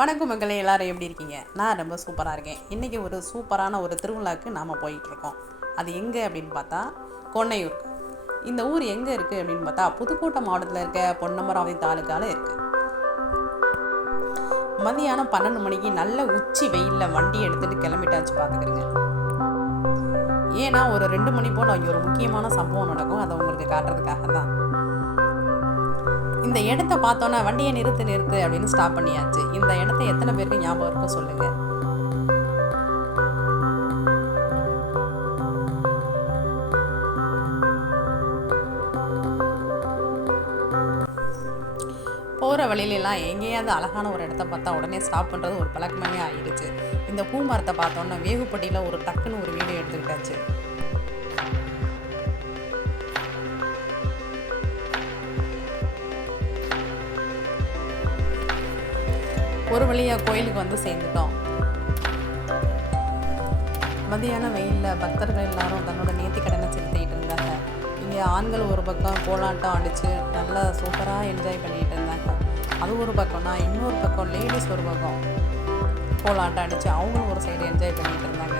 வணக்கம் மக்களே, எல்லாரும் எப்படி இருக்கீங்க? நான் ரொம்ப சூப்பராக இருக்கேன். இன்றைக்கி ஒரு சூப்பரான ஒரு திருவிழாவுக்கு நாம் போயிட்டுருக்கோம். அது எங்கே அப்படின்னு பார்த்தா கொன்னையூர். இந்த ஊர் எங்கே இருக்குது அப்படின்னு பார்த்தா புதுக்கோட்டை மாவட்டத்தில் இருக்க பொன்னமராவதி தாலுக்காவில் இருக்குது. மதியானம் 12 மணிக்கு நல்ல உச்சி வெயிலில் வண்டி எடுத்துகிட்டு கிளம்பிட்டாச்சு பார்த்துக்கிறேங்க. ஏன்னா ஒரு 2 மணி போல் அங்கே ஒரு முக்கியமான சம்பவம் நடக்கும். அதை உங்களுக்கு காட்டுறதுக்காக தான். இந்த இடத்த பார்த்தோன்னா வண்டியை நிறுத்து அப்படின்னு ஸ்டாப் பண்ணியாச்சு. இந்த இடத்த எத்தனை பேருக்கு ஞாபகம் இருக்கும் சொல்லுங்க. போகிற வழியிலலாம் எங்கேயாவது அழகான ஒரு இடத்த பார்த்தா உடனே ஸ்டாப் பண்ணுறது ஒரு பழக்கமே ஆகிடுச்சு. இந்த பூமரத்தை பார்த்தோன்னா வேகுப்பட்டியில் ஒரு டக்குன்னு ஒரு வீடியோ எடுத்துக்கிட்டாச்சு. ஒரு வழியாக கோயிலுக்கு வந்து சேர்ந்துட்டோம். மதியான வெயிலில் பக்தர்கள் எல்லாரும் தன்னோட நேர்த்தி கடனை செலுத்திக்கிட்டு இருந்தாங்க. இங்கே ஆண்கள் ஒரு பக்கம் கோலாட்டம் அடித்து நல்லா சூப்பராக என்ஜாய் பண்ணிகிட்டு இருந்தாங்க. அது ஒரு பக்கம்னா, இன்னொரு பக்கம் லேடிஸ் ஒரு பக்கம் கோலாட்டம் அடித்து அவங்களும் ஒரு சைடு என்ஜாய் பண்ணிகிட்டு இருந்தாங்க.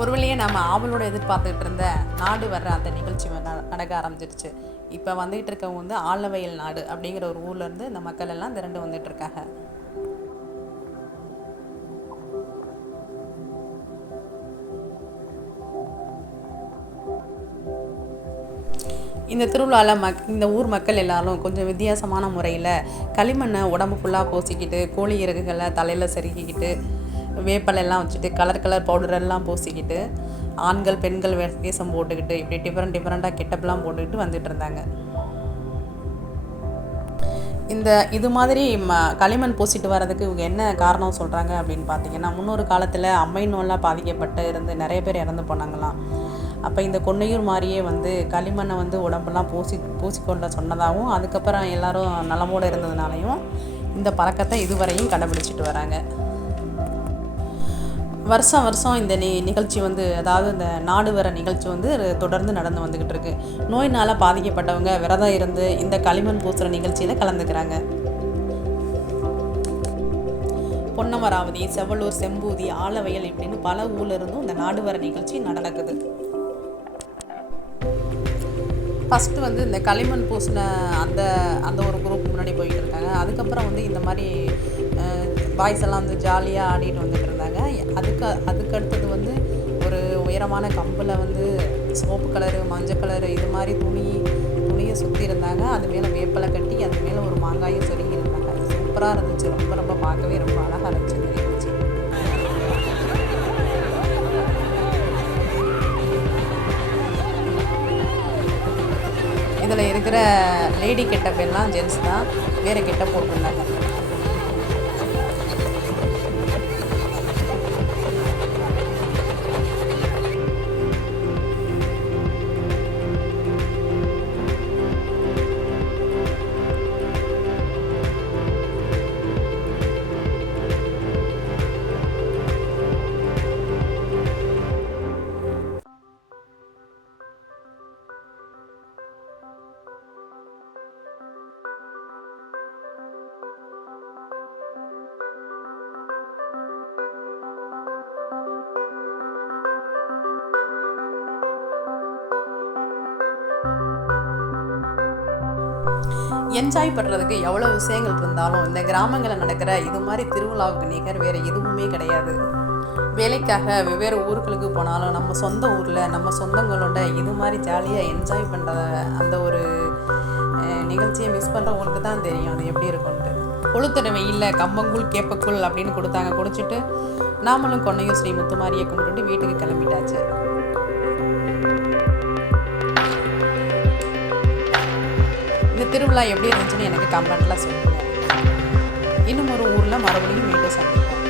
ஒரு வழியே நம்ம ஆவலோட எதிர்பார்த்துக்கிட்டு இருந்த நாடு வர்ற அந்த நிகழ்ச்சி நடக்க ஆரம்பிச்சிருச்சு. இப்போ வந்துகிட்டு இருக்கவங்க வந்து ஆலவயல் நாடு அப்படிங்கிற ஒரு ஊர்லேருந்து இந்த மக்கள் எல்லாம் திரண்டு வந்துட்டு இருக்காங்க. இந்த திருவிழாவில் இந்த ஊர் மக்கள் எல்லாரும் கொஞ்சம் வித்தியாசமான முறையில் களிமண்ணை உடம்பு ஃபுல்லாக பூசிக்கிட்டு, கோழி இறகுகளை தலையில் செருக்கிக்கிட்டு, வேப்பலெல்லாம் வச்சுட்டு, கலர் பவுடரெல்லாம் பூசிக்கிட்டு, ஆண்கள் பெண்கள் வேஷம் போட்டுக்கிட்டு, இப்படி டிஃப்ரெண்ட்டாக கெட்டப்லாம் போட்டுக்கிட்டு வந்துட்டு இருந்தாங்க. இது மாதிரி களிமண் பூசிட்டு வர்றதுக்கு இவங்க என்ன காரணம் சொல்கிறாங்க அப்படின்னு பார்த்தீங்கன்னா, முன்னொரு காலத்தில் அம்மை நோயெலாம் பாதிக்கப்பட்டு இருந்து நிறைய பேர் இறந்து போனாங்களாம். அப்போ இந்த கொன்னையூர் மாதிரியே வந்து களிமண்ணை வந்து உடம்பெல்லாம் பூசிக்கொள்ள சொன்னதாகவும், அதுக்கப்புறம் எல்லோரும் நலமோடு இருந்ததுனாலையும் இந்த பழக்கத்தை இதுவரையும் கடைபிடிச்சிட்டு வராங்க. வருஷம் இந்த நிகழ்ச்சி வந்து, அதாவது இந்த நாடு வர நிகழ்ச்சி வந்து தொடர்ந்து நடந்து வந்துக்கிட்டு இருக்கு. நோயினால் பாதிக்கப்பட்டவங்க விரதம் இருந்து இந்த களிமண் பூசுகிற நிகழ்ச்சியில் கலந்துக்கிறாங்க. பொன்னமராவதி, செவலூர், செம்பூதி, ஆலவயல் இப்படின்னு பல ஊர்ல இருந்தும் இந்த நாடு வர நிகழ்ச்சி நடக்குது. ஃபஸ்ட்டு வந்து இந்த களிமண் பூசின அந்த ஒரு குரூப் முன்னாடி போயிட்டு இருக்காங்க. அதுக்கப்புறம் வந்து இந்த மாதிரி பாய்ஸ் எல்லாம் வந்து ஜாலியாக ஆடிட்டு வந்துட்டு இருந்தாங்க. அதுக்கு அடுத்தது வந்து ஒரு உயரமான கம்பில் வந்து சோப்பு கலரு, மஞ்சள் கலரு இது மாதிரி துணியை சுற்றி இருந்தாங்க. அது மேலே வேப்பலை கட்டி அது மேலே ஒரு மாங்காயும் சொருகி இருந்தாங்க. அது சூப்பராக இருந்துச்சு. ரொம்ப பார்க்கவே ரொம்ப அழகாக இருந்துச்சு. இதில் இருக்கிற லேடி கெட்டப் எல்லாம் ஜென்ஸ் தான், வேறு கெட்டப் போட்டிருந்தாங்க. என்ஜாய் பண்ணுறதுக்கு எவ்வளோ விஷயங்கள் இருந்தாலும் இந்த கிராமங்களில் நடக்கிற இது மாதிரி திருவிழாவுக்கு நிகர் வேறு எதுவுமே கிடையாது. வேலைக்காக வெவ்வேறு ஊர்களுக்கு போனாலும் நம்ம சொந்த ஊரில் நம்ம சொந்தங்களோட இது மாதிரி ஜாலியாக என்ஜாய் பண்ணுற அந்த ஒரு நிகழ்ச்சியை மிஸ் பண்ணுறவங்களுக்கு தான் தெரியும் அது எப்படி இருக்கும்ன்ட்டு. கொளுத்துற வெயிலில் கம்பங்கூழ் கேப்பக்கூழ் அப்படின்னு கொடுத்தாங்க. குடிச்சிட்டு நாமளும் கொன்னையூர் ஸ்ரீ முத்துமாரியை கும்பிட்டுட்டு வீட்டுக்கு கிளம்பிட்டாச்சு. திருவிழா எப்படி இருந்துச்சுன்னு எனக்கு கமெண்ட்டில் சொல்லுங்கள். இன்னும் ஒரு ஊரில் மறுபடியும் மீண்டும் சந்திப்போம்.